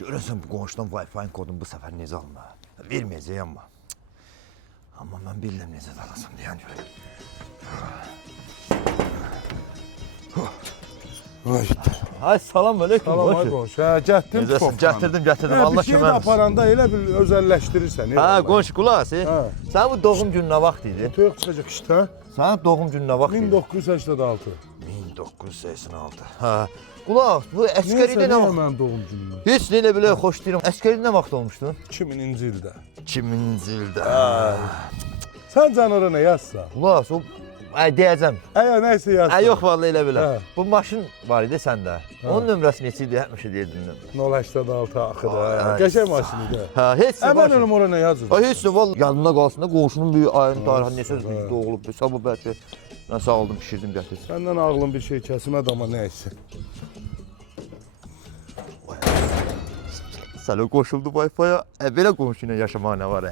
Görürsən bu qonşudan Wi-Fi-nin kodunu bu səfər necə alma? Verməyəcək amma. Amma mən bilirəm necə də alasam deyən görə. Ay salam aleyküm. Salam ay qonşu. Hə, gətdim Necəsin? Gətirdim. Allah Bir şey də kömək olsun. aparanda elə bil özəlləşdirirsən. Hə, qonşu qulaq as. Hə. Sənin bu doğum gününə vaxt idi. Toyuq çıxacaq işdə. Sənin doğum gününə vaxt idi. 1986. 1986. Hə. Qulaq, bu əskəridə nə Nəysə, vaxt? mənim doğum günüm? Heç nə elə belə xoş deyirəm. Əskəridə nə vaxt olmuşdu? 2000-ci ildə. 2000-ci ildə. Sən canora nə yazsan? Qulaq, o deyəcəm. Nəysə yazsan. Yox vallahi elə belə. Hə. Bu maşın var idi səndə. Onun nömrəsi neçə idi? Həmişə deyirdin. 086 axıda. Ay, Qəşəng maşın idi. Hə, heç nə. Mən ölüm ora nə yazır? Ay heç nə vallahi yadımda qalsın da qonşunun bir ayın tarixi neçə doğulub. Sabah bəlkə mən sağ oldum, bişirdim, gətirdim. Səndən ağlım bir şey kəsmədi amma nəysə. Sən o qoşuldu Wi-Fi-ya. Belə qonşu ilə yaşamaq nə var?